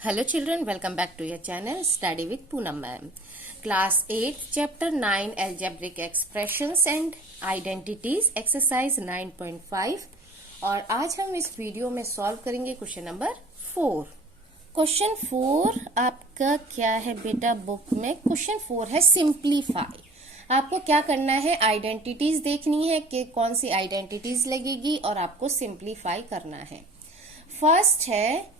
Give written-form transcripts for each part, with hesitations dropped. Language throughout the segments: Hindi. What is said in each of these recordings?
Hello children, welcome back to your channel Study with Poonam ma'am. Class 8 Chapter 9 Algebraic Expressions and Identities Exercise 9.5 और आज हम इस वीडियो में सॉल्व करेंगे क्वेश्चन नंबर 4। क्वेश्चन 4 आपका क्या है बेटा बुक में? क्वेश्चन 4 है सिंप्लीफाई। आपको क्या करना है, आइडेंटिटीज देखनी है कि कौन सी आइडेंटिटीज लगेगी और आपको सिंप्लीफाई करना है। फर्स्ट है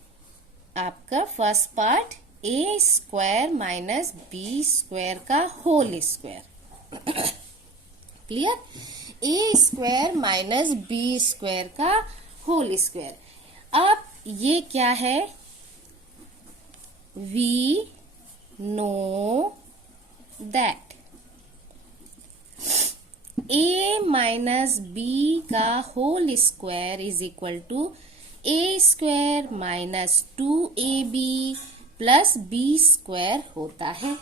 आपका first part A square minus B square का whole square. Clear? A square minus B square का होल स्क्वायर। अब ये क्या है? We know that A minus B का whole square is equal to A square minus 2ab plus B square होता है।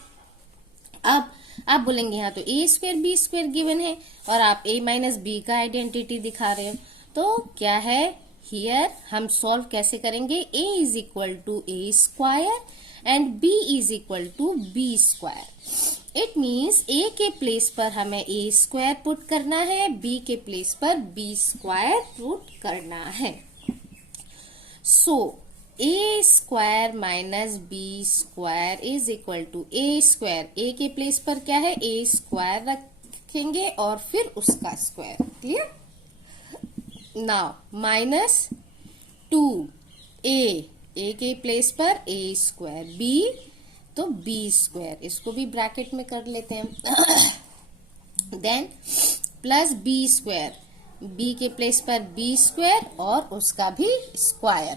अब आप बोलेंगे यहाँ तो A square B square given है और आप ए माइनस बी का आइडेंटिटी दिखा रहे हो, तो क्या है हियर हम सॉल्व कैसे करेंगे? A is equal to A square and B is equal to B square. It means A के प्लेस पर हमें ए स्क्वायर पुट करना है, बी के प्लेस पर बी स्क्वायर पुट करना है। So, a square minus b square is equal to a square। a के प्लेस पर क्या है? a square रखेंगे और फिर उसका square. Clear? Now minus 2a के प्लेस पर a स्क्वायर, b तो b स्क्वायर, इसको भी ब्रैकेट में कर लेते हैं। Then plus b square, b के प्लेस पर b स्क्वायर और उसका भी स्क्वायर।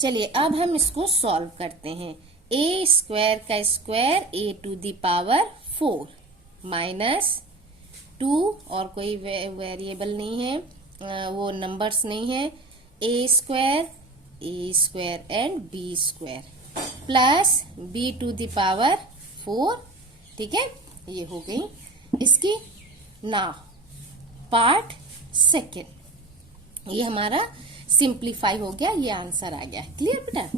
चलिए अब हम इसको सॉल्व करते हैं। a स्क्वायर का square a to the power 4 minus 2 और कोई वेरिएबल नहीं है, वो नंबर्स नहीं है, a square and b square plus b to the power 4। ठीक है, ये हो गई इसकी। नाउ पार्ट सेकेंड, ये हमारा सिंप्लीफाई हो गया, ये आंसर आ गया। क्लियर बेटा?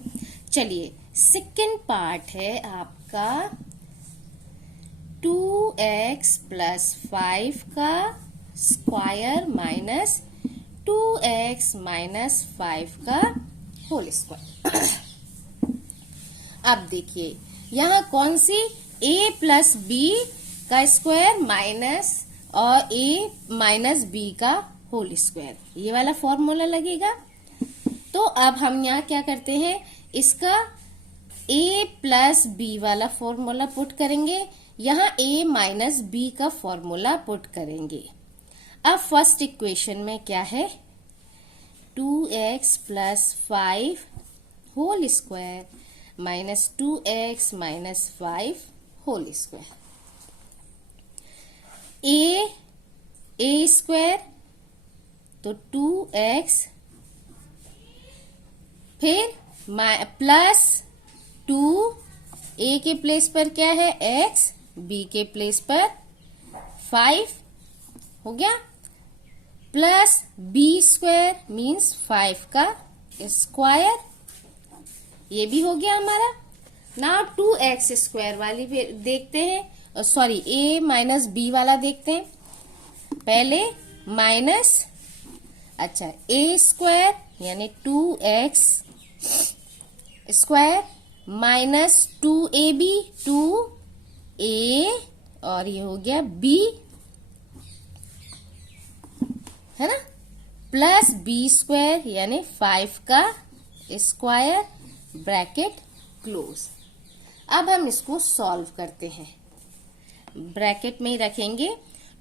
चलिए सेकेंड पार्ट है आपका 2x प्लस 5 का स्क्वायर माइनस 2x माइनस 5 का होल स्क्वायर। अब देखिए यहाँ कौन सी a प्लस बी का स्क्वायर माइनस और a माइनस बी का होल स्क्वायर, ये वाला फॉर्मूला लगेगा। तो अब हम यहाँ क्या करते हैं, इसका a प्लस बी वाला फॉर्मूला पुट करेंगे, यहाँ a माइनस बी का फॉर्मूला पुट करेंगे। अब फर्स्ट इक्वेशन में क्या है? 2x plus 5 whole square minus 2x minus 5 whole square. a square तो 2x फिर प्लस 2, a के प्लेस पर क्या है x, b के प्लेस पर 5 हो गया, प्लस b स्क्वायर मीन्स 5 का स्क्वायर, ये भी हो गया हमारा। नाउ 2x स्क्वायर वाली भी देखते हैं, सॉरी a माइनस बी वाला देखते हैं पहले। माइनस अच्छा a स्क्वायर यानी 2x square minus 2ab 2a और ये हो गया b, है ना, प्लस b स्क्वायर यानी 5 का स्क्वायर ब्रैकेट क्लोज। अब हम इसको सॉल्व करते हैं, ब्रैकेट में ही रखेंगे।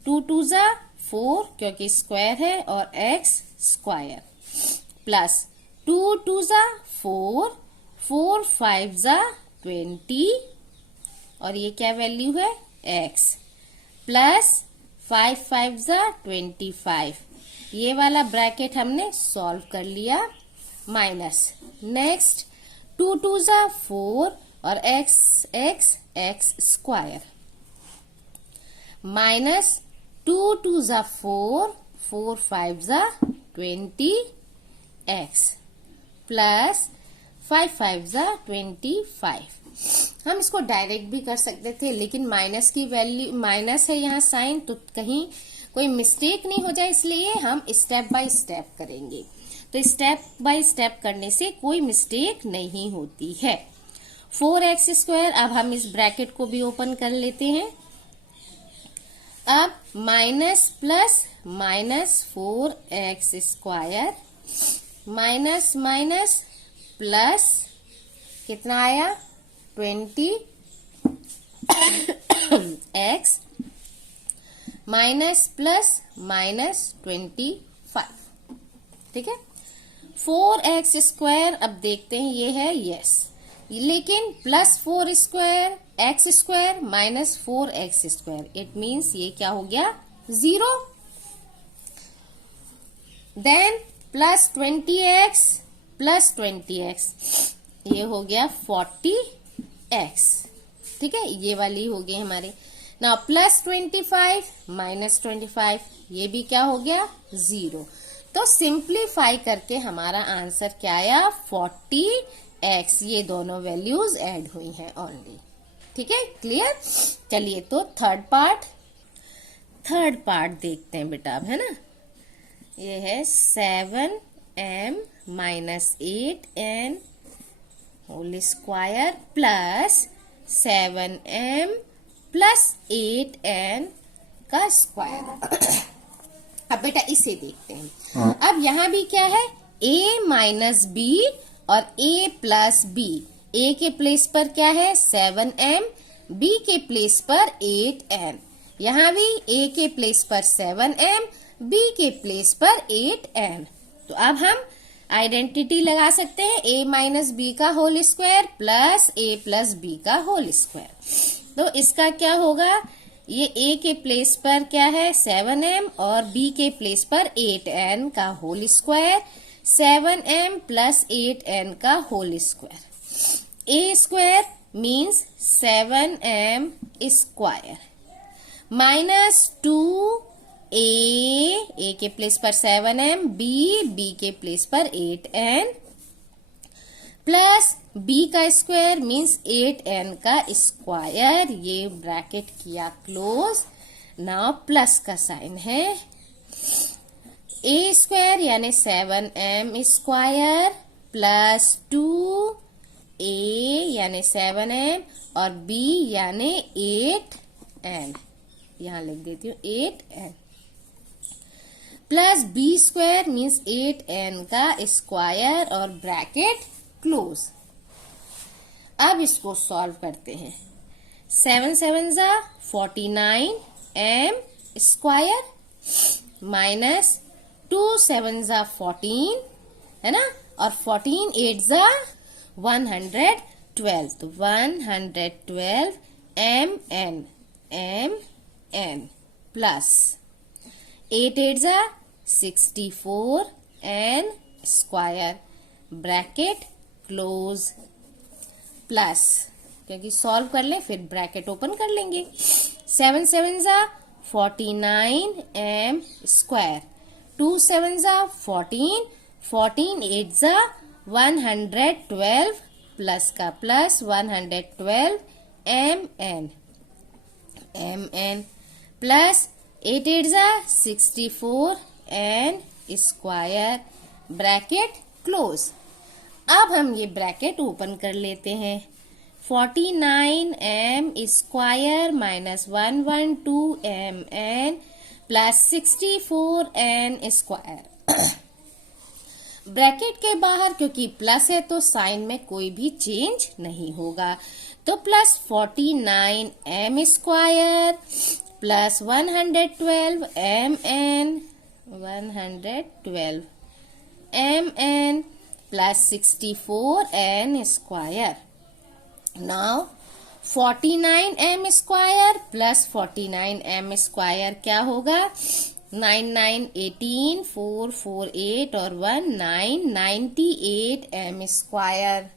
2 2 जा 4 क्योंकि स्क्वायर है और x स्क्वायर प्लस 2 2 जा 4, 4 5 जा 20 और ये क्या वैल्यू है x प्लस 5 5 जा 25। ये वाला ब्रैकेट हमने सॉल्व कर लिया। माइनस नेक्स्ट 2 2 जा 4 और x स्क्वायर माइनस 2 2 जा 4, 4 5 जा 20 x प्लस 5 5 जा 25। हम इसको डायरेक्ट भी कर सकते थे, लेकिन माइनस की वैल्यू, माइनस है यहाँ साइन, तो कहीं कोई मिस्टेक नहीं हो जाए, इसलिए हम स्टेप बाय स्टेप करेंगे। तो स्टेप बाय स्टेप करने से कोई मिस्टेक नहीं होती है। 4x², अब हम इस ब्रैकेट को भी ओपन कर लेते हैं। अब minus plus minus 4x² minus minus plus कितना आया 20x माइनस प्लस माइनस 25। ठीक है, 4x² अब देखते हैं ये है यस, लेकिन plus 4² x² minus 4x², it means ये क्या हो गया 0। Then plus 20x plus 20x, ये हो गया 40x। ठीक है, ये वाली हो गई हमारी। नाउ प्लस 25 माइनस 25, ये भी क्या हो गया 0। तो सिंप्लीफाई करके हमारा आंसर क्या आया 40x। ये दोनों वैल्यूज ऐड हुई हैं ओनली। ठीक है, क्लियर। चलिए तो थर्ड पार्ट देखते हैं बेटा अब, है ना। ये है 7m minus 8n whole square plus 7m plus 8n का स्क्वायर। अब बेटा इसे देखते हैं। अब यहाँ भी क्या है a माइनस b और a प्लस b। a के प्लेस पर क्या है 7m, b के प्लेस पर 8n। यहाँ भी a के प्लेस पर 7m, b के प्लेस पर 8n। तो अब हम आइडेंटिटी लगा सकते हैं a माइनस बी का whole square plus a plus B का होल स्क्वायर। तो इसका क्या होगा, ये a के प्लेस पर क्या है 7m और b के प्लेस पर 8n का whole square, 7m plus 8n का whole square. a square means 7m square minus 2a के प्लेस पर 7m, b के प्लेस पर 8n प्लस b का स्क्वायर मीन्स 8n का स्क्वायर। ये ब्रैकेट किया क्लोज। नाउ प्लस का साइन है, a स्क्वायर यानी 7m स्क्वायर प्लस 2a यानी 7m और b यानी 8n, यहां लिख देती हूँ 8n plus b square means 8n का स्क्वायर और ब्रैकेट क्लोज। अब इसको सॉल्व करते हैं। 7 7 जा 49m स्क्वायर माइनस 2 7 जा 14, है ना, और 14 8 जा 112, तो 112 mn प्लस 8 8 जा 64 n square bracket close plus, क्योंकि सॉल्व कर ले फिर ब्रैकेट ओपन कर लेंगे। 7 7 जा 49 m स्क्वायर, 2 7 जा 14, 14 8 जा 112 प्लस का प्लस 112 mn प्लस 8 8 जा 64 n स्क्वायर ब्रैकेट क्लोज। अब हम ये ब्रैकेट ओपन कर लेते हैं। 49m square minus 112mn plus 64n square. Bracket के बाहर क्योंकि प्लस है तो साइन में कोई भी चेंज नहीं होगा, तो plus 49m square plus 112 mn plus 64n square. Now 49m square plus 49m square क्या होगा 9 9 18 4 4 8 और 1 9 98m square.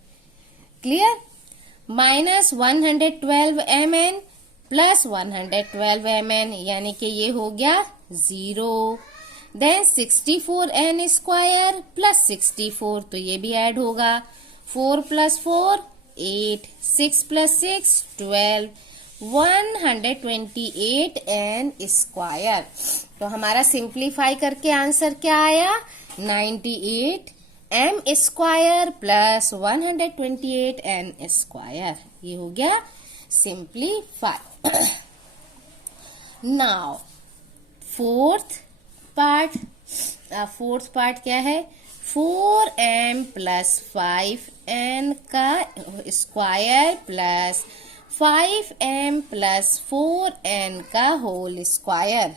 Clear. Minus 112 mn plus 112 mn यानी कि ये हो गया 0। देन 64n स्क्वायर प्लस 64 तो ये भी ऐड होगा 4 + 4 8, 6 + 6 12, 128 n स्क्वायर। तो हमारा सिंप्लीफाई करके आंसर क्या आया? 98 m square plus 128 n square. ये हो गया सिंप्लीफाई। Now fourth part. क्या है? 4m + 5n का स्क्वायर प्लस 5m + 4n का होल स्क्वायर।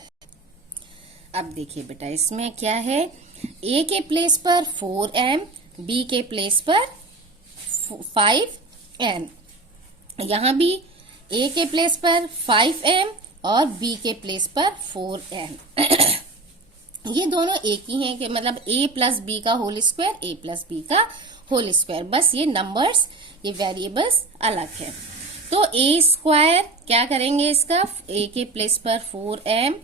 अब देखिए बेटा, इसमें क्या है? a के प्लेस पर 4m, b के प्लेस पर 5n। यहाँ भी a के प्लेस पर 5m और b के प्लेस पर 4n। ये दोनों एक ही हैं, कि मतलब a + b का होल स्क्वायर, a + b का होल स्क्वायर, बस ये नंबर्स, ये वेरिएबल्स अलग है। तो a स्क्वायर क्या करेंगे? इसका a के प्लेस पर 4m,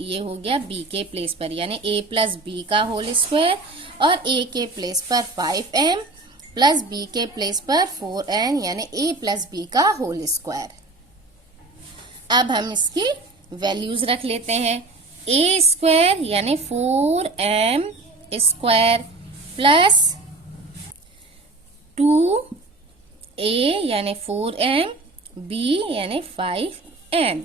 ये हो गया b के प्लेस पर, यानी a + b का होल स्क्वायर, और a के प्लेस पर 5m प्लस b के प्लेस पर 4n, यानी a + b का होल स्क्वायर। अब हम इसकी वैल्यूज रख लेते हैं। a स्क्वायर यानी 4m स्क्वायर प्लस 2a यानी 4m, b यानी 5n,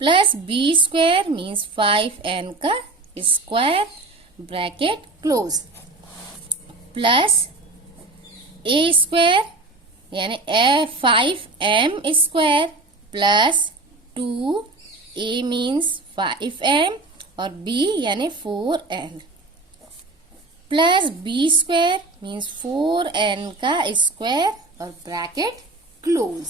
plus b square means 5n का square, bracket close, plus a square यानी 5m square plus 2a means 5m और b यानी 4n, plus b square means 4n का स्क्वायर और ब्रैकेट क्लोज।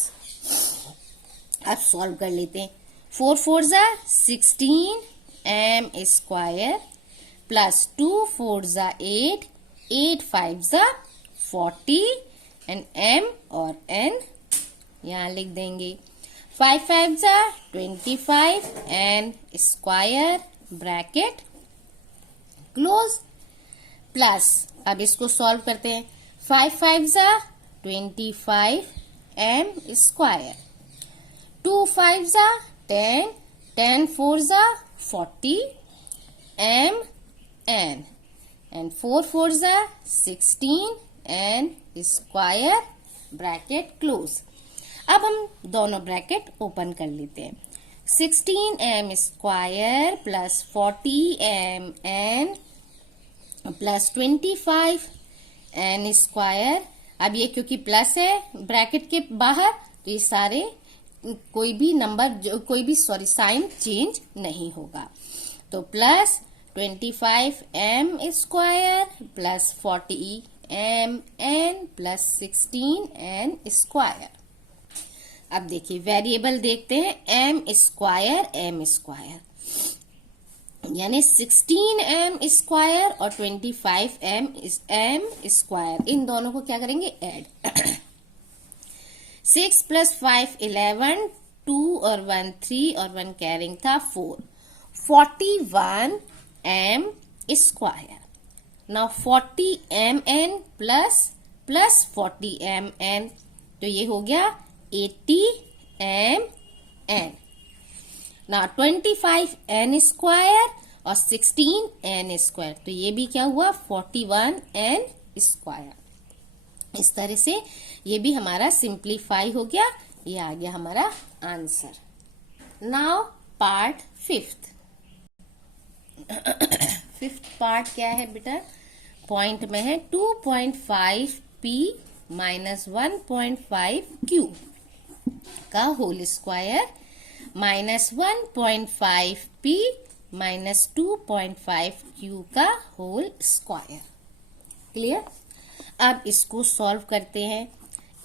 अब सॉल्व कर लेते हैं। 4 4 जा 16m स्क्वायर प्लस 2 4 जा 8, 8 5 जा 40 एंड m और n यहाँ लिख देंगे। 5 5 जा 25 and square, bracket close, plus अब इसको सॉल्व करते हैं। 5 5 जा 25 m स्क्वायर, 2 5 जा 10, 10 4 जा 40 m n, एंड 4 4 जा 16 n स्क्वायर, ब्रैकेट क्लोज। अब हम दोनों ब्रैकेट ओपन कर लेते हैं। 16m square plus 40m n plus 25n square. अब ये क्योंकि प्लस है ब्रैकेट के बाहर, तो ये सारे कोई भी साइन चेंज नहीं होगा। तो plus 25m square plus 40m n plus 16n square. अब देखिए वेरिएबल देखते हैं। m स्क्वायर यानी 16m स्क्वायर और 25m स्क्वायर, इन दोनों को क्या करेंगे? ऐड। 6 + 5 11, 2 और 1 3 और 1 कैरिंग था 4, 41m square. Now 40mn plus 40mn, तो ये हो गया 80mn। ना 25n स्क्वायर और 16n स्क्वायर, तो ये भी क्या हुआ? 41n square. इस तरह से ये भी हमारा सिंप्लीफाई हो गया। ये आ गया हमारा answer. Now part fifth. Fifth part क्या है बेटा? पॉइंट में है 2.5p माइनस 1.5q का whole square minus 1.5p minus 2.5q का होल स्क्वायर। क्लियर? अब इसको सॉल्व करते हैं।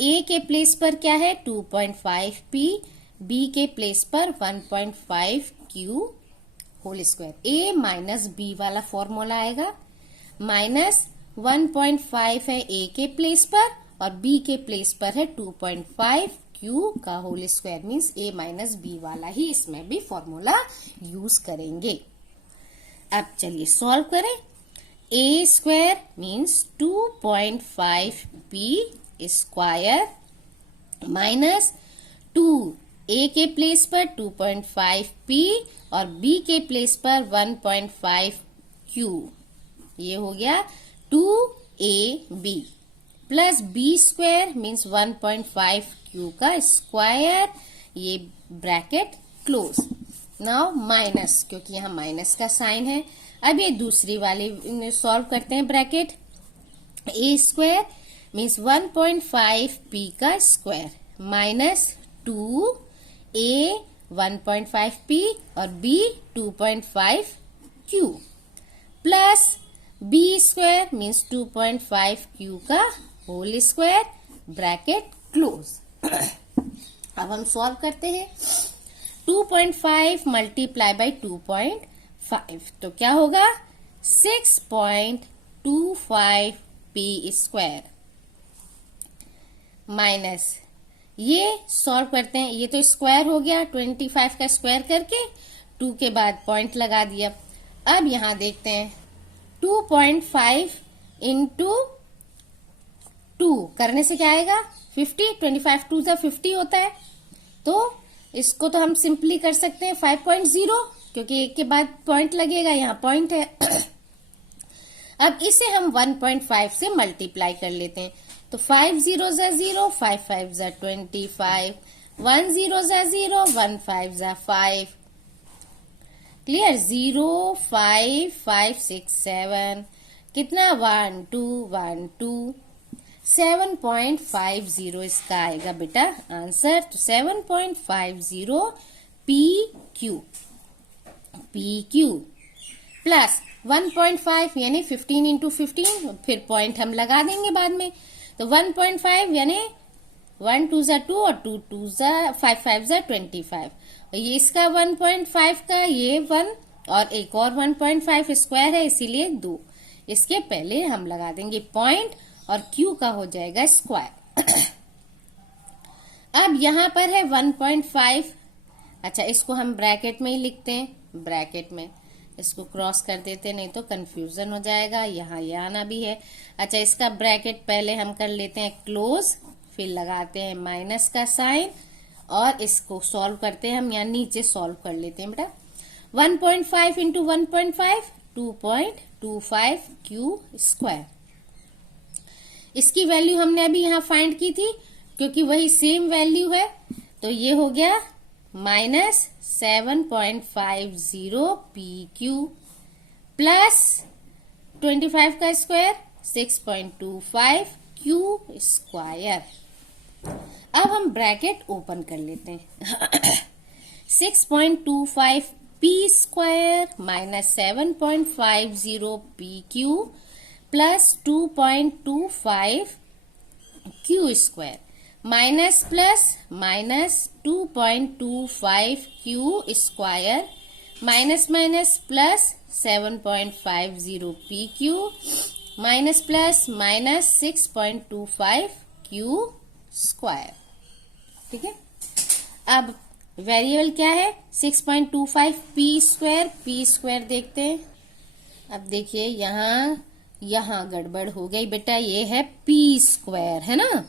a के प्लेस पर क्या है? 2.5p, b के प्लेस पर 1.5q whole square. a minus b वाला फॉर्मूला आएगा, माइनस 1.5 है a के प्लेस पर और b के प्लेस पर है 2.5q का whole square, means a minus b वाला ही इसमें भी फॉर्मूला यूज करेंगे। अब चलिए सॉल्व करें। A square means 2.5p square minus 2 A के प्लेस पर 2.5p और बी के प्लेस पर 1.5q, ये हो गया 2ab plus B square means 1.5q का स्क्वायर, ये ब्रैकेट क्लोज। नाउ माइनस, क्योंकि यहाँ माइनस का साइन है। अब ये दूसरी वाली सॉल्व करते हैं। ब्रैकेट ए स्क्वायर मीन्स 1.5p का स्क्वायर माइनस 2a 1.5p और b 2.5q plus B square means 2.5q का होल स्क्वायर, ब्रैकेट क्लोज। अब हम सॉल्व करते हैं। 2.5 मल्टीप्लाई बाई 2.5 तो क्या होगा 6.25p स्क्वायर माइनस, ये सॉल्व करते हैं। ये तो स्क्वायर हो गया, 25 का स्क्वायर करके 2 के बाद पॉइंट लगा दिया। अब यहां देखते हैं 2.5 इंटू 2 करने से क्या आएगा 50, 25 2 सा 50 होता है, तो इसको तो हम सिंपली कर सकते हैं 5.0, क्योंकि एक के बाद पॉइंट लगेगा, यहाँ पॉइंट है। अब इसे हम 1.5 से मल्टीप्लाई कर लेते हैं, तो 5 0 ज़ा 0, 5 5 ज़ा 25, 1 0 ज़ा 0, 1 5 ज़ा 5, क्लियर। 0 5 5 6 7 कितना 1 2 1 2 7.50 इसका आएगा बेटा आंसर। तो 7.50 PQ प्लस 1.5 यानी 15 इंटू 15, फिर पॉइंट हम लगा देंगे बाद में। तो 1.5 यानी 1 2 ज़ा 2 और 2 2 ज़ा 5 5 ज़ा 25, ये इसका 1.5 का ये 1 और एक और 1.5 स्क्वायर है, इसीलिए 2। इसके पहले हम लगा देंगे पॉइंट और Q का हो जाएगा स्क्वायर। अब यहां पर है 1.5, अच्छा इसको हम ब्रैकेट में ही लिखते हैं, ब्रैकेट में इसको क्रॉस कर देते, नहीं तो कंफ्यूजन हो जाएगा। यहाँ ये आना भी है। अच्छा इसका ब्रैकेट पहले हम कर लेते हैं क्लोज, फिर लगाते हैं माइनस का साइन और इसको सॉल्व करते हैं हम, यहाँ नीचे सॉल्व कर लेते हैं बेटा। 1.5 इंटू 1.5 2.25q स्क्वायर, इसकी वैल्यू हमने अभी यहाँ फाइंड की थी, क्योंकि वही सेम वैल्यू है, तो ये हो गया माइनस 7.50 PQ प्लस 25 का स्क्वायर 6.25 Q स्क्वायर। अब हम ब्रैकेट ओपन कर लेते हैं। 6.25 P square minus 7.50 PQ plus 2.25 Q square minus plus minus 2.25 Q square minus minus plus 7.50 PQ minus plus minus 6.25 Q square. ठीक है, अब वेरिएबल क्या है 6.25 P स्क्वायर देखते हैं। अब देखिए यहाँ गड़बड़ हो गई बेटा, ये है P स्क्वायर है ना,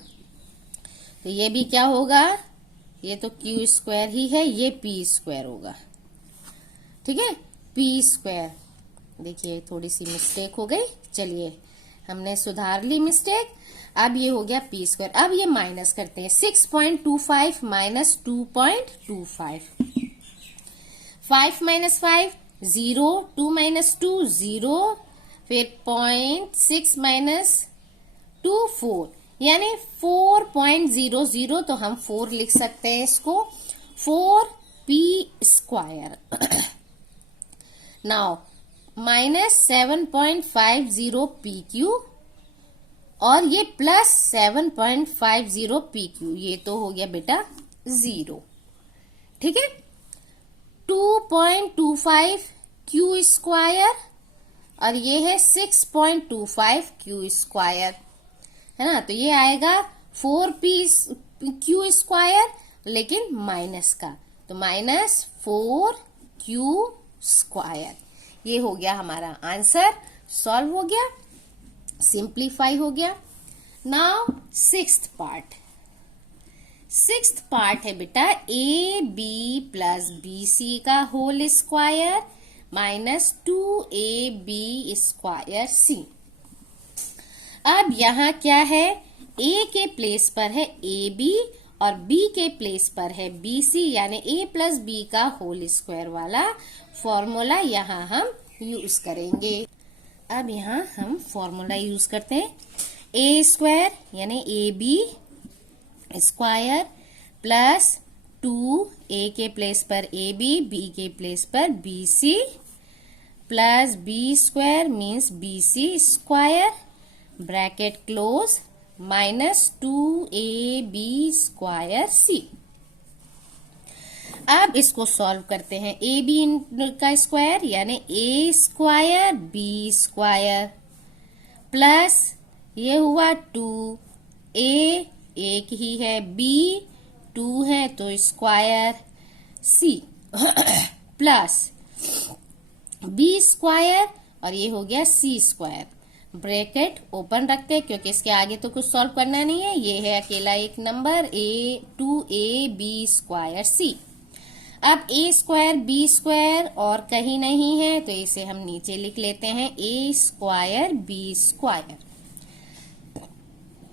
तो ये भी क्या होगा, ये तो Q स्क्वायर ही है, ये P स्क्वायर होगा। ठीक है, P स्क्वायर, देखिए थोड़ी सी मिस्टेक हो गई, चलिए हमने सुधार ली मिस्टेक। अब ये हो गया P स्क्वायर। अब ये माइनस करते हैं, 6.25 माइनस 2.25, 5 माइनस 5 0, 2 माइनस 2 0, फिर 0.6 माइनस 2 4, यानी 4.00, तो हम 4 लिख सकते हैं इसको, 4p square. Now minus 7.50 PQ और ये प्लस 7.50 PQ, ये तो हो गया बेटा 0। ठीक है, 2.25 Q स्क्वायर और ये है 6.25 Q स्क्वायर, है ना, तो ये आएगा 4p Q स्क्वायर लेकिन माइनस का, तो माइनस 4Q स्क्वायर, ये हो गया हमारा आंसर। सॉल्व हो गया, सिंप्लीफाई हो गया। नाउ सिक्स्थ पार्ट है बेटा a b plus b c का whole square minus 2ab square c. अब यहाँ क्या है, a के प्लेस पर है ab और b के प्लेस पर है bc, यानी a प्लस b का होल स्क्वायर वाला फॉर्मूला यहाँ हम यूज करेंगे। अब यहाँ हम फॉर्मूला यूज करते हैं, a स्क्वायर यानी ab स्क्वायर प्लस 2a के प्लेस पर ab, b के प्लेस पर bc plus b square means bc square bracket close minus 2ab square c। अब इसको सॉल्व करते हैं, ए बी का स्क्वायर यानी ए स्क्वायर बी स्क्वायर प्लस ये हुआ 2, ए एक ही है, बी 2 है तो square C plus B square और ये हो गया सी स्क्वायर। ब्रैकेट ओपन रखते हैं क्योंकि इसके आगे तो कुछ सॉल्व करना नहीं है, ये है अकेला एक नंबर a2ab स्क्वायर सी। अब a स्क्वायर b स्क्वायर और कहीं नहीं है तो इसे हम नीचे लिख लेते हैं a square b square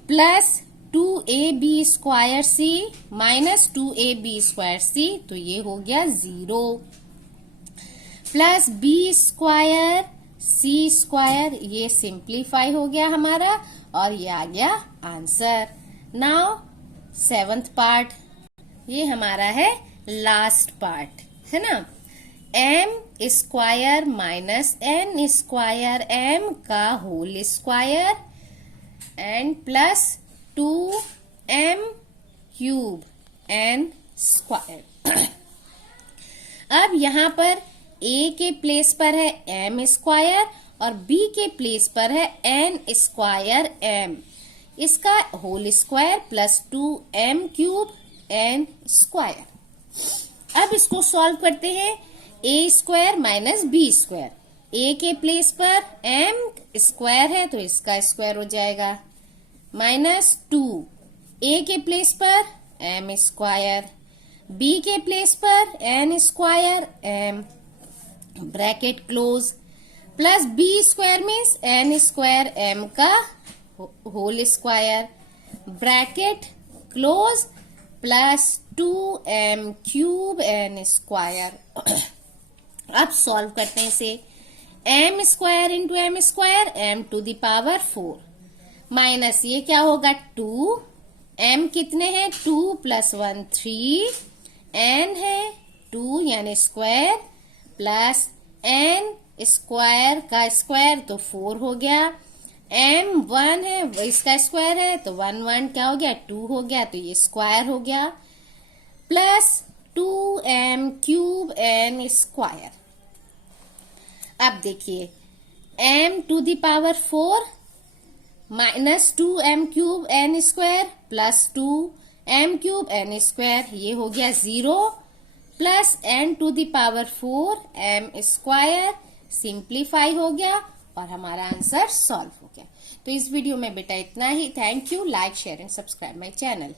plus 2ab square c minus 2ab square c, तो ये हो गया 0 plus b square c square, ये सिंप्लीफाई हो गया हमारा और ये आ गया आंसर। नाउ सेवंथ पार्ट, ये हमारा है लास्ट पार्ट, है ना। m square minus n square m का whole square and plus 2m cube n square. अब यहाँ पर a के प्लेस पर है m स्क्वायर और b के प्लेस पर है n स्क्वायर m, इसका whole square plus 2m cube n square. अब इसको सॉल्व करते हैं, a square minus b square, a के प्लेस पर m स्क्वायर है तो इसका स्क्वायर हो जाएगा माइनस 2, a के प्लेस पर m स्क्वायर, b के प्लेस पर n square m bracket close plus b square means n square m का whole square bracket close plus 2m cube n square. अब सॉल्व करते हैं इसे, m square into m square m to the power 4 minus ये क्या होगा 2, m कितने हैं 2 प्लस 1 3, n है 2 यानी स्क्वायर प्लस n स्क्वायर का स्क्वायर तो 4 हो गया, m 1 है इसका स्क्वायर है तो 1 1 क्या हो गया 2 हो गया तो ये स्क्वायर हो गया plus 2m cube n square. अब देखिए m to the power 4 minus 2m cube n square plus 2m cube n square, ये हो गया 0 plus n to the power 4 m square, simplify हो गया और हमारा आंसर सॉल्व हो गया। तो इस वीडियो में बेटा इतना ही। Thank you, like share and subscribe my channel.